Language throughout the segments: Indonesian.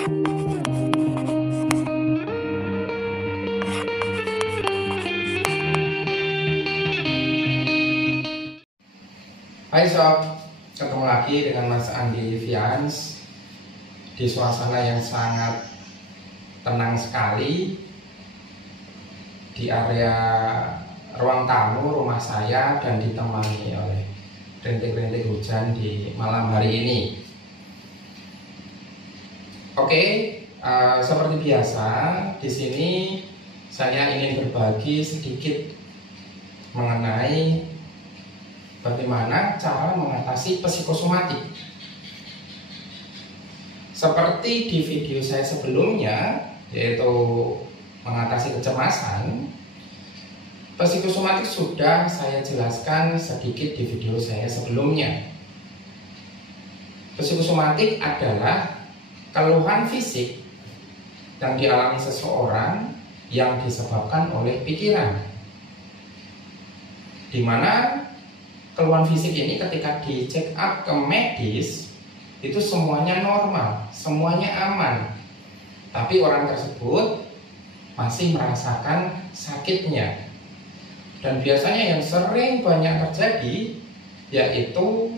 Hai sob, ketemu lagi dengan Mas Andi Vians di suasana yang sangat tenang sekali di area ruang tamu rumah saya dan ditemani oleh rintik-rintik hujan di malam hari ini. Oke, seperti biasa di sini saya ingin berbagi sedikit mengenai bagaimana cara mengatasi psikosomatik. Seperti di video saya sebelumnya, yaitu mengatasi kecemasan, psikosomatik sudah saya jelaskan sedikit di video saya sebelumnya. Psikosomatik adalah keluhan fisik yang dialami seseorang yang disebabkan oleh pikiran, di mana keluhan fisik ini ketika di check up ke medis itu semuanya normal, semuanya aman, tapi orang tersebut masih merasakan sakitnya. Dan biasanya yang sering banyak terjadi yaitu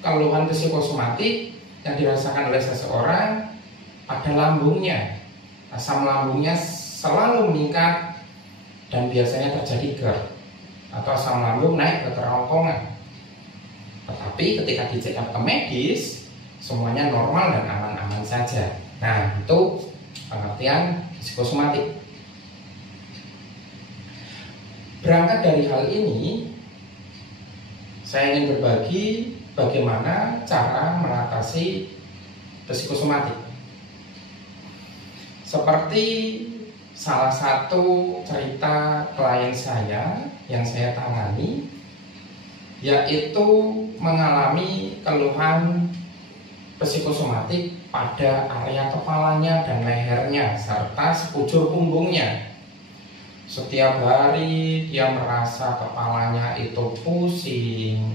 keluhan psikosomatik yang dirasakan oleh seseorang pada lambungnya. Asam lambungnya selalu meningkat dan biasanya terjadi GERD atau asam lambung naik ke kerongkongan. Tetapi ketika dicek up ke medis, semuanya normal dan aman-aman saja. Nah, itu pengertian psikosomatik. Berangkat dari hal ini, saya ingin berbagi bagaimana cara mengatasi psikosomatik. Seperti salah satu cerita klien saya yang saya tangani, yaitu mengalami keluhan psikosomatik pada area kepalanya dan lehernya serta sekujur punggungnya. Setiap hari dia merasa kepalanya itu pusing,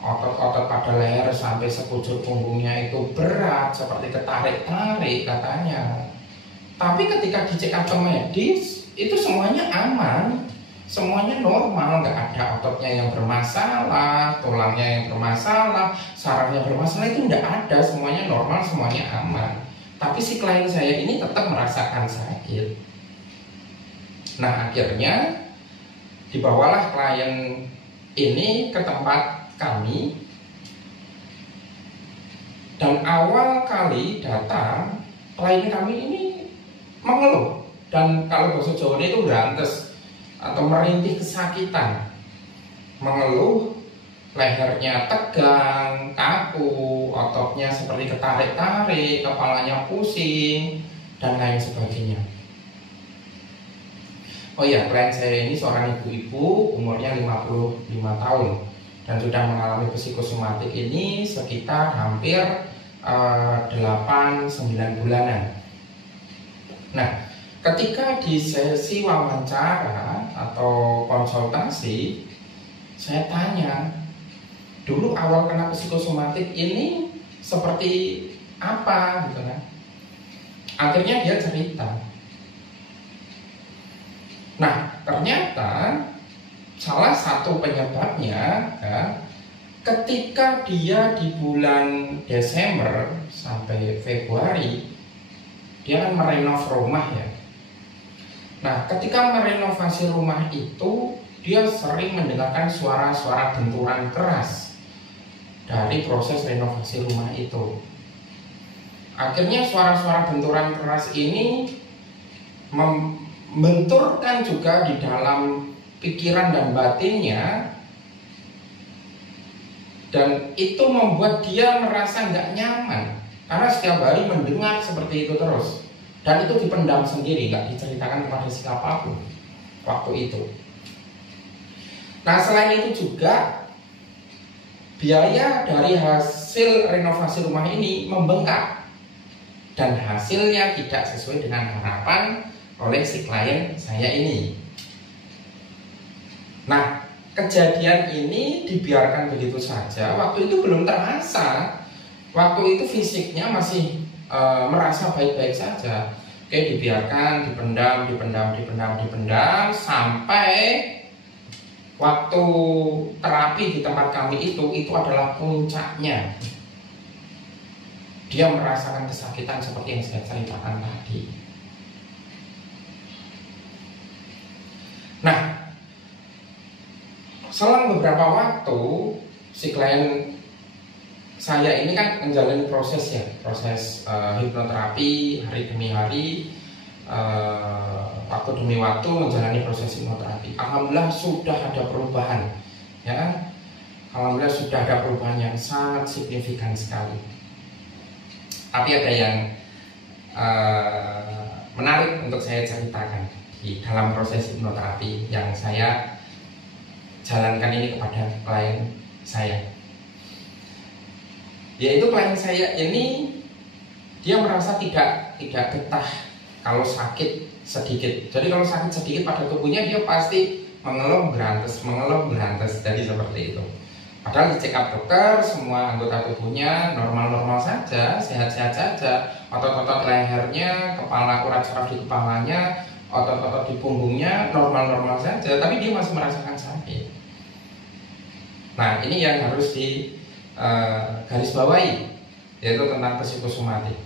otot-otot pada leher sampai sekujur punggungnya itu berat seperti ketarik-tarik katanya. Tapi ketika dicek up ke medis, itu semuanya aman, semuanya normal, nggak ada ototnya yang bermasalah, tulangnya yang bermasalah, sarafnya bermasalah, itu nggak ada, semuanya normal, semuanya aman. Tapi si klien saya ini tetap merasakan sakit. Nah, akhirnya dibawalah klien ini ke tempat kami, dan awal kali datang klien kami ini mengeluh, dan kalau bahasa Jawa itu rantes atau merintih kesakitan, mengeluh, lehernya tegang, kaku, ototnya seperti ketarik-tarik, kepalanya pusing, dan lain sebagainya. Oh ya, klien saya ini seorang ibu-ibu, umurnya 55 tahun dan sudah mengalami psikosomatik ini sekitar hampir 8-9 bulanan. Nah, ketika di sesi wawancara atau konsultasi, saya tanya, dulu awal kena psikosomatik ini seperti apa gitu kan. Akhirnya dia cerita. Nah, ternyata salah satu penyebabnya ya, ketika dia di bulan Desember sampai Februari, dia kan merenov rumah ya. Nah, ketika merenovasi rumah itu, dia sering mendengarkan suara-suara benturan keras dari proses renovasi rumah itu. Akhirnya suara-suara benturan keras ini membenturkan juga di dalam pikiran dan batinnya, dan itu membuat dia merasa nggak nyaman karena setiap hari mendengar seperti itu terus, dan itu dipendam sendiri, nggak diceritakan kepada siapapun waktu itu. Nah, selain itu juga biaya dari hasil renovasi rumah ini membengkak dan hasilnya tidak sesuai dengan harapan oleh si klien saya ini. Nah, kejadian ini dibiarkan begitu saja. Waktu itu belum terasa, waktu itu fisiknya masih merasa baik-baik saja. Oke, dibiarkan, dipendam sampai waktu terapi di tempat kami itu adalah puncaknya. Dia merasakan kesakitan seperti yang saya ceritakan tadi. Nah, selang beberapa waktu si klien saya ini kan menjalani proses hipnoterapi hari demi hari, waktu demi waktu menjalani proses hipnoterapi. Alhamdulillah sudah ada perubahan, ya. Alhamdulillah sudah ada perubahan yang sangat signifikan sekali. Tapi ada yang menarik untuk saya ceritakan di dalam proses hipnoterapi yang saya jalankan ini kepada klien saya. Yaitu klien saya ini dia merasa tidak betah kalau sakit sedikit. Jadi kalau sakit sedikit pada tubuhnya dia pasti mengeluh berantes. Jadi seperti itu. Padahal di check up dokter semua anggota tubuhnya normal-normal saja, sehat-sehat saja. Otot-otot lehernya, kepala, urat saraf di kepalanya, otot-otot di punggungnya normal-normal saja, tapi dia masih merasakan sakit. Nah, ini yang harus di garis bawahi, yaitu tentang psikosomatik.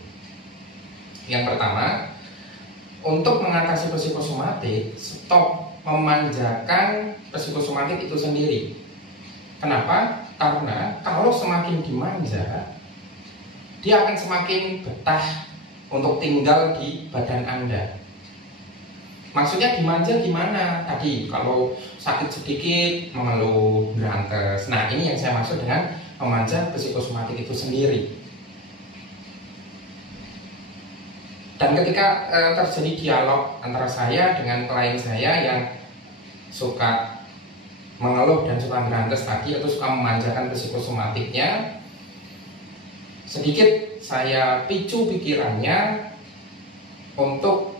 Yang pertama, untuk mengatasi psikosomatik, stop memanjakan psikosomatik itu sendiri. Kenapa? Karena kalau semakin dimanja, dia akan semakin betah untuk tinggal di badan Anda. Maksudnya dimanja gimana? Tadi kalau sakit sedikit mengeluh, berantes. Nah, ini yang saya maksud dengan memanja psikosomatik itu sendiri. Dan ketika terjadi dialog antara saya dengan klien saya yang suka mengeluh dan suka berantes tadi, atau suka memanjakan psikosomatiknya, sedikit saya picu pikirannya untuk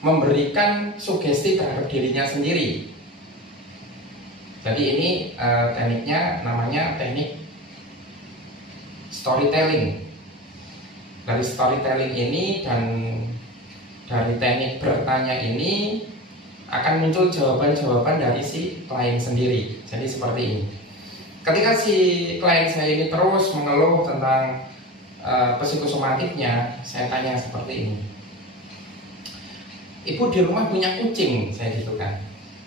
memberikan sugesti terhadap dirinya sendiri. Jadi ini tekniknya namanya teknik storytelling. Dari storytelling ini dan dari teknik bertanya ini akan muncul jawaban-jawaban dari si klien sendiri. Jadi seperti ini. Ketika si klien saya ini terus mengeluh tentang psikosomatiknya, saya tanya seperti ini. Ibu di rumah punya kucing? Saya gitu kan.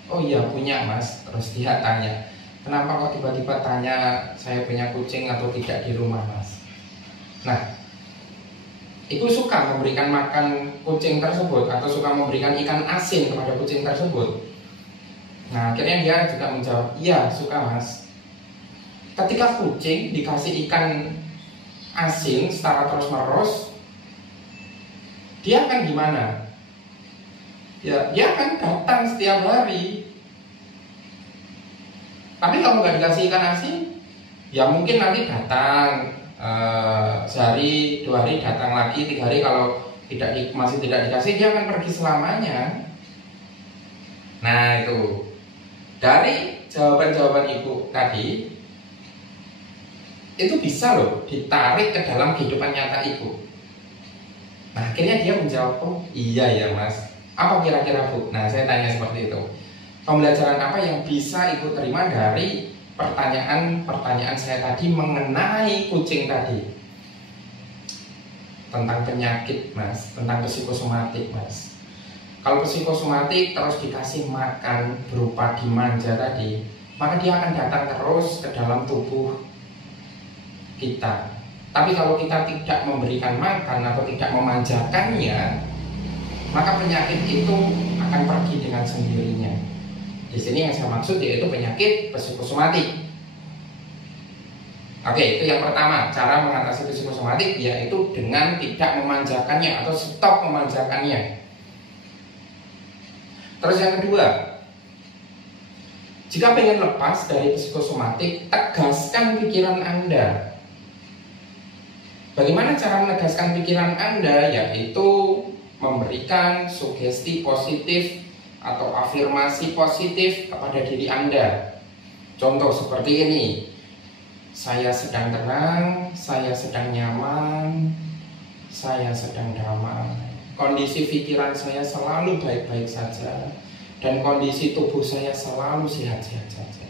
Oh iya punya mas. Terus dia tanya, kenapa kok tiba-tiba tanya saya punya kucing atau tidak di rumah mas? Nah, ibu suka memberikan makan kucing tersebut atau suka memberikan ikan asin kepada kucing tersebut? Nah, akhirnya dia juga menjawab, iya suka mas. Ketika kucing dikasih ikan asin secara terus-menerus, dia akan gimana? Ya, dia akan datang setiap hari. Tapi kalau nggak dikasih ikan asin, ya mungkin nanti datang sehari, 2 hari datang lagi, 3 hari. Kalau masih tidak dikasih, dia akan pergi selamanya. Nah itu dari jawaban-jawaban ibu tadi itu bisa loh ditarik ke dalam kehidupan nyata ibu. Nah akhirnya dia menjawab, oh iya ya mas, apa kira-kira bu? Nah saya tanya seperti itu, pembelajaran apa yang bisa ibu terima dari pertanyaan saya tadi mengenai kucing tadi? Tentang penyakit mas, tentang psikosomatik mas. Kalau psikosomatik terus dikasih makan berupa dimanja tadi, maka dia akan datang terus ke dalam tubuh kita. Tapi kalau kita tidak memberikan makan atau tidak memanjakannya, maka penyakit itu akan pergi dengan sendirinya. Di sini yang saya maksud yaitu penyakit psikosomatik. Oke, itu yang pertama, cara mengatasi psikosomatik yaitu dengan tidak memanjakannya atau stop memanjakannya. Terus yang kedua, jika pengen lepas dari psikosomatik, tegaskan pikiran Anda. Bagaimana cara menegaskan pikiran Anda? Yaitu memberikan sugesti positif atau afirmasi positif kepada diri Anda. Contoh seperti ini, saya sedang tenang, saya sedang nyaman, saya sedang damai, kondisi pikiran saya selalu baik-baik saja, dan kondisi tubuh saya selalu sehat-sehat saja.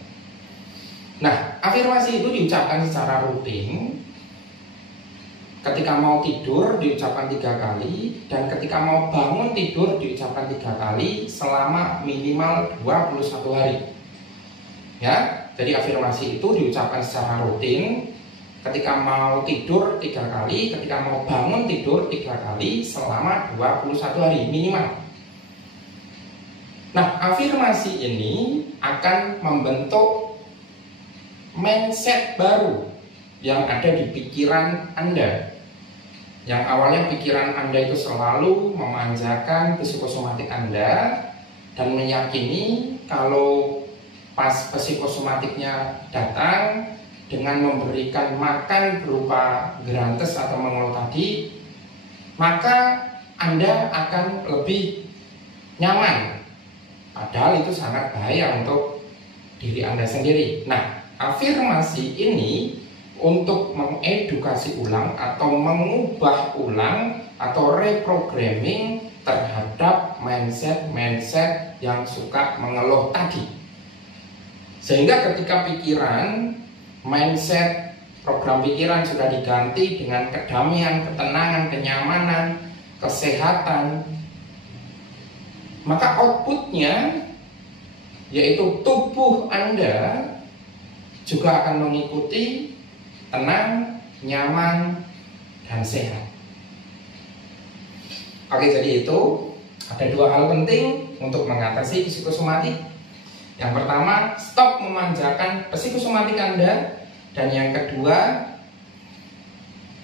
Nah, afirmasi itu diucapkan secara rutin. Ketika mau tidur diucapkan 3 kali, dan ketika mau bangun tidur diucapkan 3 kali selama minimal 21 hari. Ya, jadi afirmasi itu diucapkan secara rutin. Ketika mau tidur 3 kali, ketika mau bangun tidur 3 kali selama 21 hari minimal. Nah, afirmasi ini akan membentuk mindset baru yang ada di pikiran Anda. Yang awalnya pikiran Anda itu selalu memanjakan psikosomatik Anda dan meyakini kalau pas psikosomatiknya datang dengan memberikan makan berupa gerantes atau mengeluh tadi, maka Anda akan lebih nyaman. Padahal itu sangat bahaya untuk diri Anda sendiri. Nah, afirmasi ini untuk mengedukasi ulang atau mengubah ulang atau reprogramming terhadap mindset yang suka mengeluh tadi. Sehingga ketika pikiran, mindset, program pikiran sudah diganti dengan kedamaian, ketenangan, kenyamanan, kesehatan, maka outputnya yaitu tubuh Anda juga akan mengikuti tenang, nyaman, dan sehat. Oke, jadi itu ada 2 hal penting untuk mengatasi psikosomatik. Yang pertama, stop memanjakan psikosomatik Anda. Dan yang kedua,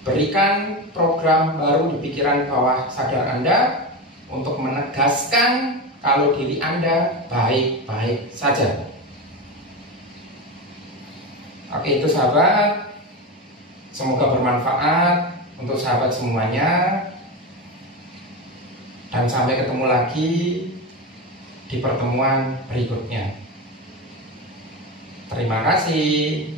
berikan program baru di pikiran bawah sadar Anda untuk menegaskan kalau diri Anda baik-baik saja. Oke, itu sahabat. Semoga bermanfaat untuk sahabat semuanya. Dan sampai ketemu lagi di pertemuan berikutnya. Terima kasih.